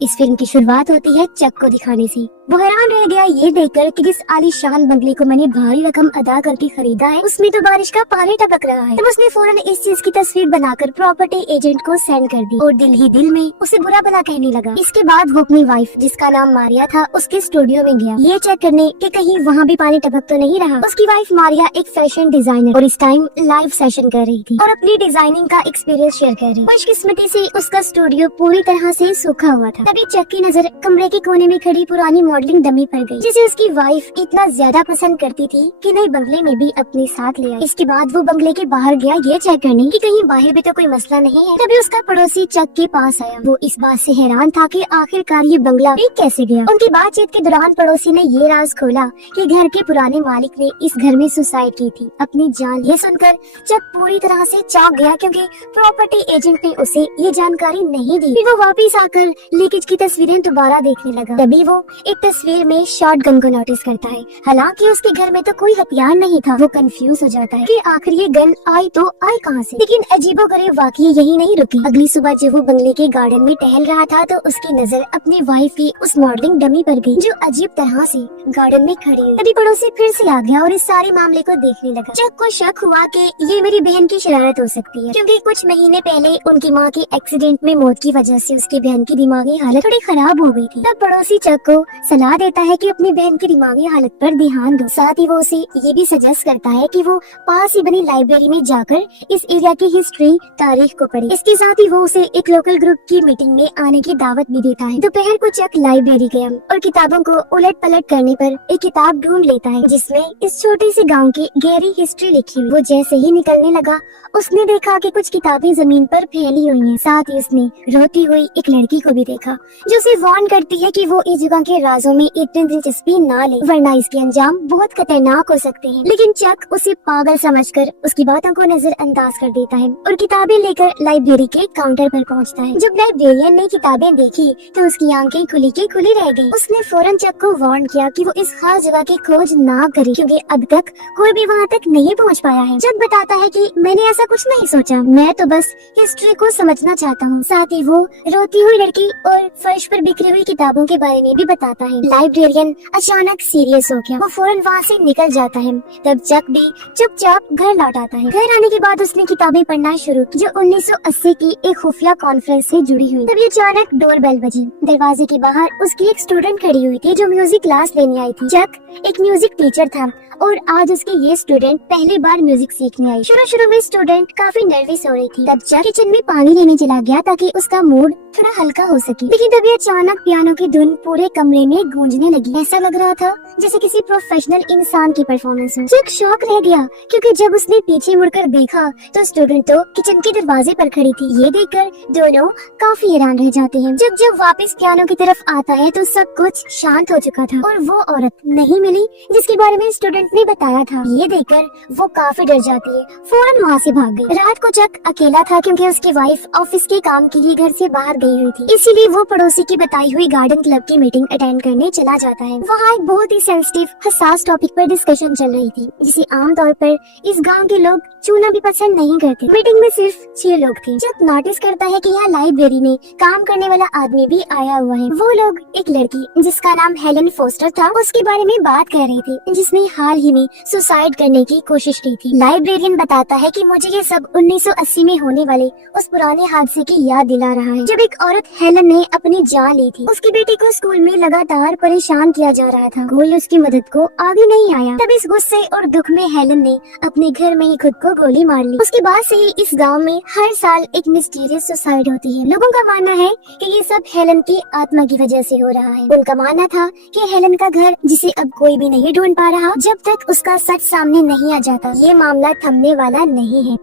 इस फिल्म की शुरुआत होती है चक को दिखाने से। वो हैरान रह गया ये देखकर कि जिस आलीशान बंगले को मैंने भारी रकम अदा करके खरीदा है उसमें तो बारिश का पानी टपक रहा है। तब उसने फौरन इस चीज की तस्वीर बनाकर प्रॉपर्टी एजेंट को सेंड कर दी और दिल ही दिल में उसे बुरा भला कहने लगा। इसके बाद वो अपनी वाइफ जिसका नाम मारिया था उसके स्टूडियो में गया ये चेक करने कि कहीं वहाँ भी पानी टपक तो नहीं रहा। उसकी वाइफ मारिया एक फैशन डिजाइनर और इस टाइम लाइव सेशन कर रही थी और अपनी डिजाइनिंग का एक्सपीरियंस शेयर कर रही। खुशकिस्मती से उसका स्टूडियो पूरी तरह से सूखा हुआ था। तभी चक की नजर कमरे के कोने में खड़ी पुरानी मॉडलिंग डमी पर गई जिसे उसकी वाइफ इतना ज्यादा पसंद करती थी कि नए बंगले में भी अपने साथ ले आई। इसके बाद वो बंगले के बाहर गया ये चेक करने कि कहीं बाहर भी तो कोई मसला नहीं है। तभी उसका पड़ोसी चक के पास आया। वो इस बात से हैरान था कि आखिरकार ये बंगला भी कैसे गया। उनकी बातचीत के दौरान पड़ोसी ने ये राज खोला कि घर के पुराने मालिक ने इस घर में सुसाइड की थी अपनी जान। ये सुनकर चक पूरी तरह से चौंक गया क्योंकि प्रॉपर्टी एजेंट ने उसे ये जानकारी नहीं दी। फिर वो वापिस आकर लीकेज की तस्वीरें दोबारा देखने लगा। तभी वो एक तस्वीर में शॉटगन को नोटिस करता है। हालांकि उसके घर में तो कोई हथियार नहीं था। वो कंफ्यूज हो जाता है कि आखिर ये गन आई तो आई कहां से। लेकिन अजीबोगरीब वाकई यही नहीं रुकी। अगली सुबह जब वो बंगले के गार्डन में टहल रहा था तो उसकी नजर अपनी वाइफ की उस मॉडलिंग डमी पर गई जो अजीब तरह से गार्डन में खड़ी हुई। तभी पड़ोसी फिर से आ गया और इस सारे मामले को देखने लगा। चक को शक हुआ कि ये मेरी बहन की शरारत हो सकती है क्योंकि कुछ महीने पहले उनकी माँ की एक्सीडेंट में मौत की वजह से उसकी बहन की दिमागी हालत थोड़ी खराब हो गई थी। तब पड़ोसी चक को सलाह देता है कि अपनी बहन की दिमागी हालत पर ध्यान दो। साथ ही वो उसे ये भी सजेस्ट करता है कि वो पास ही बनी लाइब्रेरी में जाकर इस एरिया की हिस्ट्री तारीख को पढ़े। इसके साथ ही वो उसे एक लोकल ग्रुप की मीटिंग में आने की दावत भी देता है। दोपहर को चक लाइब्रेरी गया और किताबों को उलट पलट करने पर एक किताब ढूंढ लेता है जिसमें इस छोटे से गाँव की गहरी हिस्ट्री लिखी हुई। वो जैसे ही निकलने लगा उसने देखा कि कुछ किताबें जमीन पर फैली हुई हैं। साथ ही उसने रोती हुई एक लड़की को भी देखा जो उसे वार्न करती है कि वो इस जगह के राजों में इतनी दिलचस्पी ना ले वरना इसके अंजाम बहुत खतरनाक हो सकते हैं। लेकिन चक उसे पागल समझकर उसकी बातों को नजरअंदाज कर देता है और किताबें लेकर लाइब्रेरी के काउंटर पर पहुंचता है। जब लाइब्रेरियन ने किताबें देखी तो उसकी आंखें खुली की खुली रह गई। उसने फौरन चक को वार्न किया कि वो इस खास जगह की खोज ना करे क्योंकि अब तक कोई भी वहाँ तक नहीं पहुँच पाया है। चक बताता है कि मैंने ऐसा कुछ नहीं सोचा, मैं तो बस हिस्ट्री को समझना चाहता हूँ। साथ ही वो रोती हुई लड़की और फर्श पर बिखरी हुई किताबों के बारे में भी बताता है। लाइब्रेरियन अचानक सीरियस हो गया। वो फौरन वहाँ से निकल जाता है। तब चक भी चुपचाप घर लौट आता है। घर आने के बाद उसने किताबें पढ़ना शुरू की जो 1980 की एक खुफिया कॉन्फ्रेंस से जुड़ी हुई। तभी अचानक डोरबेल बजी। दरवाजे के बाहर उसकी एक स्टूडेंट खड़ी हुई थी जो म्यूजिक क्लास लेने आई थी। चक एक म्यूजिक टीचर था और आज उसकी ये स्टूडेंट पहली बार म्यूजिक सीखने आई। शुरू में स्टूडेंट काफी नर्वस हो रही थी। तब चक किचन में पानी लेने चला गया ताकि उसका मूड थोड़ा हल्का हो सके। लेकिन तभी अचानक पियानो की धुन पूरे कमरे में गूंजने लगी। ऐसा लग रहा था जैसे किसी प्रोफेशनल इंसान की परफॉर्मेंस हो। चक शॉक रह गया क्योंकि जब उसने पीछे मुड़कर देखा तो स्टूडेंट तो किचन के दरवाजे पर खड़ी थी। ये देखकर दोनों काफी हैरान रह जाते हैं। जब वापस पियानो की तरफ आता है तो सब कुछ शांत हो चुका था और वो औरत नहीं मिली जिसके बारे में स्टूडेंट ने बताया था। ये देखकर वो काफी डर जाती है, फौरन वहाँ से भाग गई। रात को चक अकेला था क्योंकि उसकी वाइफ ऑफिस के काम के लिए घर से बाहर गई हुई थी। इसीलिए वो पड़ोसी की बताई हुई गार्डन क्लब की मीटिंग अटेंड करने चला जाता है। वहाँ एक बहुत ही सेंसिटिव हसास टॉपिक पर डिस्कशन चल रही थी जिसे आमतौर पर इस गाँव के लोग छूना भी पसंद नहीं करते। मीटिंग में सिर्फ 6 लोग थे। चक नोटिस करता है कि यहाँ लाइब्रेरी में काम करने वाला आदमी भी आया हुआ है। वो लोग एक लड़की जिसका नाम हेलन फोस्टर था उसके बारे में बात कर रही थी जिसने हाल ही में सुसाइड करने की कोशिश की थी। लाइब्रेरियन बताता है कि मुझे ये सब 1980 में होने वाले उस पुराने हादसे की याद दिला रहा है जब एक औरत हेलन ने अपनी जान ली थी। उसकी बेटी को स्कूल में लगातार परेशान किया जा रहा था, कोई उसकी मदद को आगे नहीं आया। तब इस गुस्से और दुख में हेलन ने अपने घर में ही खुद को गोली मार ली। उसके बाद से ही इस गाँव में हर साल एक मिस्टीरियस सुसाइड होती है। लोगों का मानना है कि ये सब हेलन की आत्मा की वजह से हो रहा है। उनका मानना था कि हेलन का घर जिसे अब कोई भी नहीं ढूंढ पा रहा जब तक उसका सच सामने नहीं आ जाता ये मामला थमने वाला नहीं है।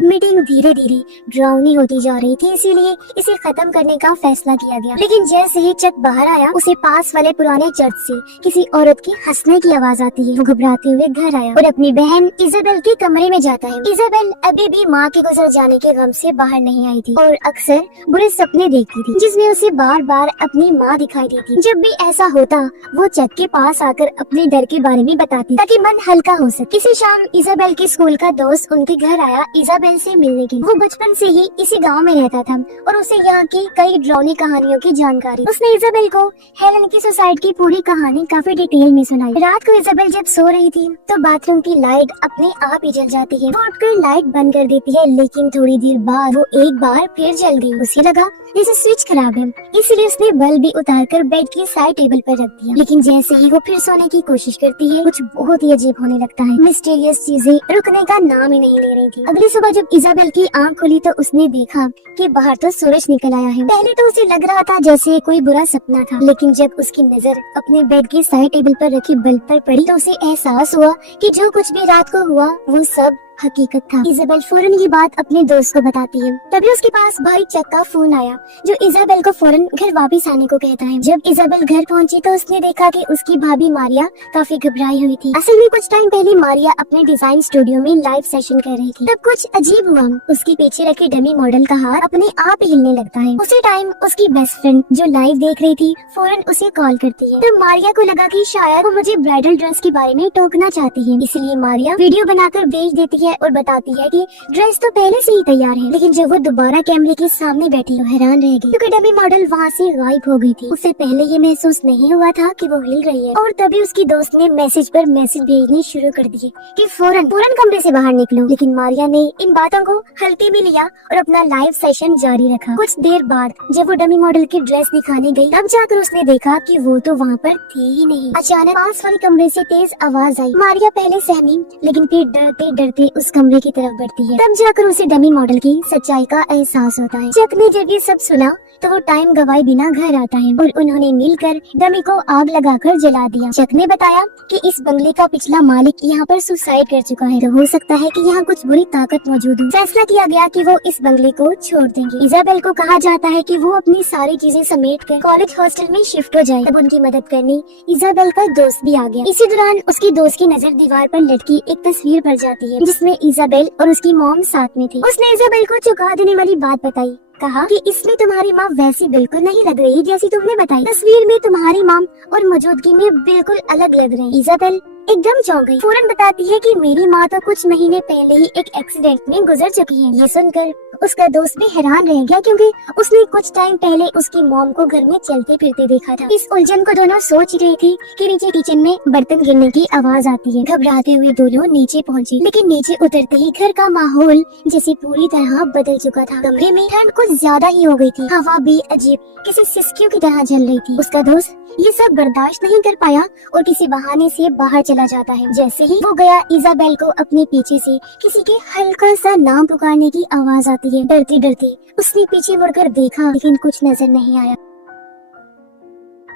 मीटिंग धीरे धीरे डरावनी होती जा रही थी इसीलिए इसे खत्म करने का फैसला किया गया। लेकिन जैसे ही चक बाहर आया उसे पास वाले पुराने चर्च से किसी औरत की हंसने की आवाज आती है। वो घबराते हुए घर आया और अपनी बहन इजाबेल के कमरे में जाता है। इजाबेल अभी भी माँ के गुजर जाने के गम से बाहर नहीं आई थी और अक्सर बुरे सपने देखती थी जिसमें उसे बार बार अपनी माँ दिखाई देती। जब भी ऐसा होता वो चक के पास आकर अपने डर के बारे में बताती ताकि मन हल्का हो सके। किसी शाम इजाबेल के स्कूल का दोस्त उनके घर आया। इजाबेल इजाबेल से मिलने के लिए। वो बचपन से ही इसी गांव में रहता था और उसे यहाँ की कई डरावनी कहानियों की जानकारी। उसने इजाबेल को हेलन की सुसाइड की पूरी कहानी काफी डिटेल में सुनाई। रात को इजाबेल जब सो रही थी तो बाथरूम की लाइट अपने आप ही जल जाती है। वो उठकर लाइट बंद कर देती है, लेकिन थोड़ी देर बाद वो एक बार फिर जल गई। उसे लगा जैसे स्विच खराब है, इसलिए उसने बल्ब भी उतारकर बेड की साइड टेबल पर रख दिया। लेकिन जैसे ही वो फिर सोने की कोशिश करती है, कुछ बहुत ही अजीब होने लगता है। मिस्टीरियस चीजें रुकने का नाम ही नहीं ले रही थी। अगली सुबह जब इजाबेल की आंख खुली तो उसने देखा कि बाहर तो सूरज निकल आया है। पहले तो उसे लग रहा था जैसे कोई बुरा सपना था, लेकिन जब उसकी नजर अपने बेड की साइड टेबल पर रखी बल्ब पर पड़ी तो उसे एहसास हुआ कि जो कुछ भी रात को हुआ वो सब हकीकत था। इजाबेल फौरन ये बात अपने दोस्त को बताती है। तभी उसके पास भाई चक का फोन आया, जो इजाबेल को फौरन घर वापस आने को कहता है। जब इजाबेल घर पहुंची तो उसने देखा कि उसकी भाभी मारिया काफी घबराई हुई थी। असल में कुछ टाइम पहले मारिया अपने डिजाइन स्टूडियो में लाइव सेशन कर रही थी। तब कुछ अजीब हुआ, उसके पीछे रखे डमी मॉडल का हाथ अपने आप हिलने लगता है। उसी टाइम उसकी बेस्ट फ्रेंड जो लाइव देख रही थी फौरन उसे कॉल करती है। तो मारिया को लगा कि शायद वो मुझे ब्राइडल ड्रेस के बारे में टोकना चाहती है, इसलिए मारिया वीडियो बनाकर भेज देती है और बताती है कि ड्रेस तो पहले से ही तैयार है। लेकिन जब वो दोबारा कैमरे के सामने बैठी तो हैरान रह गई, क्योंकि डमी मॉडल वहाँ से गायब हो गई थी। उससे पहले ये महसूस नहीं हुआ था कि वो हिल रही है। और तभी उसकी दोस्त ने मैसेज पर मैसेज भेजने शुरू कर दिए कि फौरन कमरे से बाहर निकलो। लेकिन मारिया ने इन बातों को हल्के में लिया और अपना लाइव सेशन जारी रखा। कुछ देर बाद जब वो डमी मॉडल की ड्रेस दिखाने गई, तब जाकर उसने देखा कि वो तो वहाँ पर थी ही नहीं। अचानक पास वाले कमरे से तेज आवाज आई। मारिया पहले सहमी, लेकिन फिर डरते डरते उस कमरे की तरफ बढ़ती है। तब जाकर उसे डमी मॉडल की सच्चाई का एहसास होता है। चक ने जब ये सब सुना तो वो टाइम गवाए बिना घर आता है और उन्होंने मिलकर डमी को आग लगाकर जला दिया। चक ने बताया कि इस बंगले का पिछला मालिक यहाँ पर सुसाइड कर चुका है, तो हो सकता है कि यहाँ कुछ बुरी ताकत मौजूद हो। फैसला किया गया कि वो इस बंगले को छोड़ देंगे। इजाबेल को कहा जाता है कि वो अपनी सारी चीजें समेट कर कॉलेज हॉस्टल में शिफ्ट हो जाए। तब उनकी मदद करने इजाबेल का दोस्त भी आ गया। इसी दौरान उसकी दोस्त की नजर दीवार पर लटकी एक तस्वीर पर जाती है, जिसमें इजाबेल और उसकी मॉम साथ में थी। उसने इजाबेल को चौंका देने वाली बात बताई। कहा कि इसमें तुम्हारी माँ वैसी बिल्कुल नहीं लग रही जैसी तुमने बताई। तस्वीर में तुम्हारी माँ और मौजूदगी में बिल्कुल अलग लग रहे हैं। इजाबेल एकदम चौंक गई। फौरन बताती है कि मेरी माँ तो कुछ महीने पहले ही एक एक्सीडेंट में गुजर चुकी है। ये सुनकर उसका दोस्त भी हैरान रह गया, क्योंकि उसने कुछ टाइम पहले उसकी मॉम को घर में चलते फिरते देखा था। इस उलझन को दोनों सोच रहे थे कि नीचे किचन में बर्तन गिरने की आवाज आती है। घबराते हुए दोनों नीचे पहुंचे, लेकिन नीचे उतरते ही घर का माहौल जैसे पूरी तरह बदल चुका था। कमरे में ठंड कुछ ज्यादा ही हो गई थी। हवा भी अजीब किसी सिसकियों की तरह चल रही थी। उसका दोस्त ये सब बर्दाश्त नहीं कर पाया और किसी बहाने से बाहर चला जाता है। जैसे ही वो गया, इजाबेल को अपने पीछे से किसी के हल्का सा नाम पुकारने की आवाज आती है। डरते डरते उसने पीछे मुड़कर देखा, लेकिन कुछ नजर नहीं आया।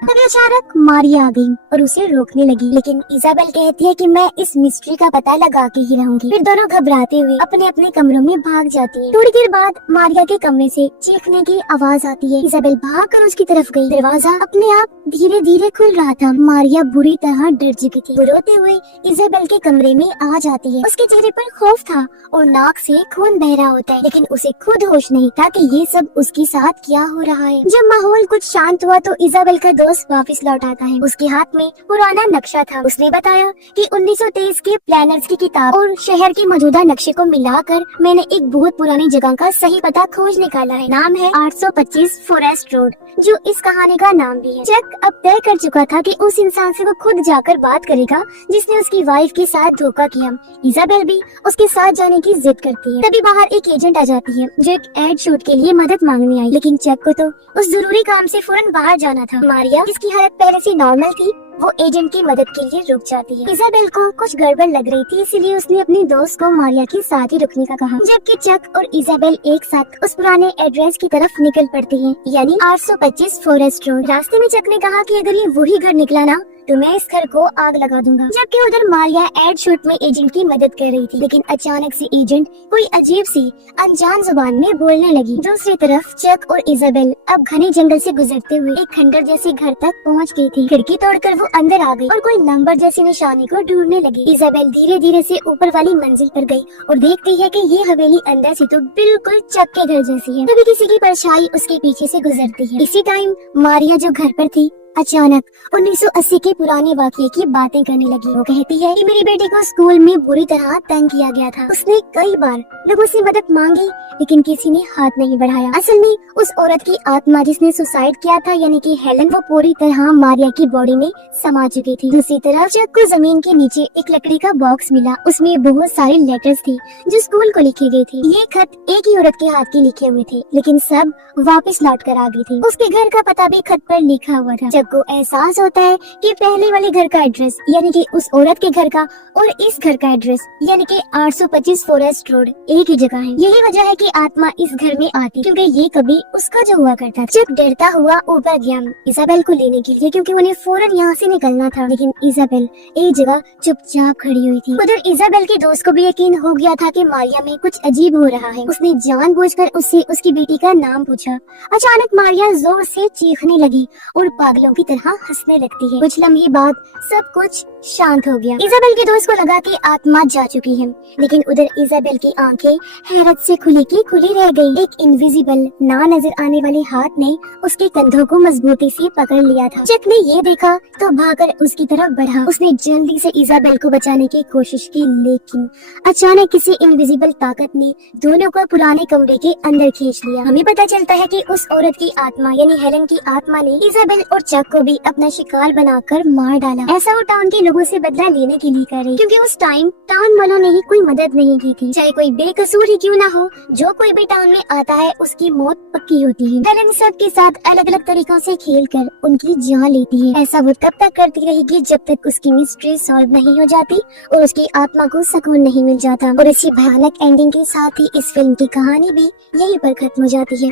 तभी अचानक मारिया आ गई और उसे रोकने लगी, लेकिन इजाबेल कहती है कि मैं इस मिस्ट्री का पता लगा के ही रहूंगी। फिर दोनों घबराते हुए अपने अपने कमरों में भाग जाती है। थोड़ी देर बाद मारिया के कमरे से चीखने की आवाज आती है। इजाबेल भागकर उसकी तरफ गई। दरवाजा अपने आप धीरे धीरे खुल रहा था। मारिया बुरी तरह डर चुकी थी। वो रोते हुए इजाबेल के कमरे में आ जाती है। उसके चेहरे पर खौफ था और नाक से खून बह रहा होता है, लेकिन उसे खुद होश नहीं था कि ये सब उसके साथ क्या हो रहा है। जब माहौल कुछ शांत हुआ तो इजाबेल का दोस्त वापस लौट आता है। उसके हाथ में पुराना नक्शा था। उसने बताया कि 1923 के प्लानर्स की किताब और शहर के मौजूदा नक्शे को मिलाकर मैंने एक बहुत पुरानी जगह का सही पता खोज निकाला है। नाम है 825 फॉरेस्ट रोड, जो इस कहानी का नाम भी है। चक अब तय कर चुका था कि उस इंसान से वो खुद जाकर बात करेगा जिसने उसकी वाइफ के साथ धोखा किया। इजाबेल भी उसके साथ जाने की जिद करती है। तभी बाहर एक एजेंट आ जाती है जो एक एड शूट के लिए मदद मांगने आई, लेकिन चक को तो उस जरूरी काम से फौरन बाहर जाना था। मारिया, जिसकी हालत पहले से नॉर्मल थी, वो एजेंट की मदद के लिए रुक जाती है। इजाबेल को कुछ गड़बड़ लग रही थी, इसलिए उसने अपने दोस्त को मारिया के साथ ही रुकने का कहा। जबकि चक और इजाबेल एक साथ उस पुराने एड्रेस की तरफ निकल पड़ते हैं, यानी 825 फॉरेस्ट रोड। रास्ते में चक ने कहा कि अगर ये वही घर निकला ना तो मैं इस घर को आग लगा दूंगा। जबकि उधर मारिया एड शूट में एजेंट की मदद कर रही थी, लेकिन अचानक से एजेंट कोई अजीब सी अनजान जुबान में बोलने लगी। दूसरी तरफ चक और इजाबेल अब घने जंगल से गुजरते हुए एक खंडर जैसे घर तक पहुंच गई थी। खिड़की तोड़कर वो अंदर आ गई और कोई नंबर जैसी निशानी को ढूंढने लगी। इजाबेल धीरे धीरे से ऊपर वाली मंजिल पर गई और देखती है कि ये हवेली अंदर से तो बिल्कुल चक के घर जैसी है। तभी किसी की परछाई उसके पीछे से गुजरती है। इसी टाइम मारिया जो घर पर थी अचानक 1980 के पुराने वाकये की बातें करने लगी। वो कहती है कि मेरी बेटी को स्कूल में बुरी तरह तंग किया गया था। उसने कई बार लोगों से मदद मांगी लेकिन किसी ने हाथ नहीं बढ़ाया। असल में उस औरत की आत्मा जिसने सुसाइड किया था यानी कि हेलन, वो पूरी तरह मारिया की बॉडी में समा चुकी थी। दूसरी तरफ चक को जमीन के नीचे एक लकड़ी का बॉक्स मिला। उसमें बहुत सारे लेटर्स थे जो स्कूल को लिखे गए थे। ये खत एक ही औरत के हाथ के लिखे हुए थे लेकिन सब वापस लौट कर आ गए थे। उसके घर का पता भी खत पर लिखा हुआ था। चक को एहसास होता है कि पहले वाले घर का एड्रेस यानी कि उस औरत के घर का और इस घर का एड्रेस यानी कि 825 फॉरेस्ट रोड एक ही जगह है। यही वजह है कि आत्मा इस घर में आती क्योंकि ये कभी उसका जो हुआ करता। चक डरता हुआ ऊपर गया इजाबेल को लेने के लिए क्योंकि उन्हें फौरन यहाँ से निकलना था। लेकिन इजाबेल एक जगह चुपचाप खड़ी हुई थी। उधर इजाबेल के दोस्त को भी यकीन हो गया था कि मारिया में कुछ अजीब हो रहा है। उसने जानबूझकर उससे उसकी बेटी का नाम पूछा। अचानक मारिया जोर से चीखने लगी और पागलों की तरह हंसने लगती है। कुछ लम्हे बाद सब कुछ शांत हो गया। इजाबेल के दोस्त को लगा कि आत्मा जा चुकी है लेकिन उधर इजाबेल की आंखें हैरत से खुली की खुली रह गई। एक इनविजिबल ना नजर आने वाले हाथ ने उसके कंधों को मजबूती से पकड़ लिया था। चक ने ये देखा तो भागकर उसकी तरफ बढ़ा। उसने जल्दी से इजाबेल को बचाने की कोशिश की लेकिन अचानक किसी इनविजिबल ताकत ने दोनों को पुराने कमरे के अंदर खींच लिया। हमें पता चलता है कि उस औरत की आत्मा यानी हेलन की आत्मा ने इजाबेल और चक को भी अपना शिकार बनाकर मार डाला। ऐसा वो टाउन के लोगों से बदला लेने के लिए कर रही क्योंकि उस टाइम टाउन वालों ने ही कोई मदद नहीं की थी। चाहे कोई बेकसूर ही क्यों ना हो, जो कोई भी टाउन में आता है उसकी मौत पक्की होती है। हेलन सबके साथ अलग अलग तरीकों से खेलकर उनकी जान लेती है। ऐसा वो तब तक करती रहेगी जब तक उसकी मिस्ट्री सॉल्व नहीं हो जाती और उसकी आत्मा को सुकून नहीं मिल जाता। और इसी भयानक एंडिंग के साथ ही इस फिल्म की कहानी भी यहीं पर खत्म हो जाती है।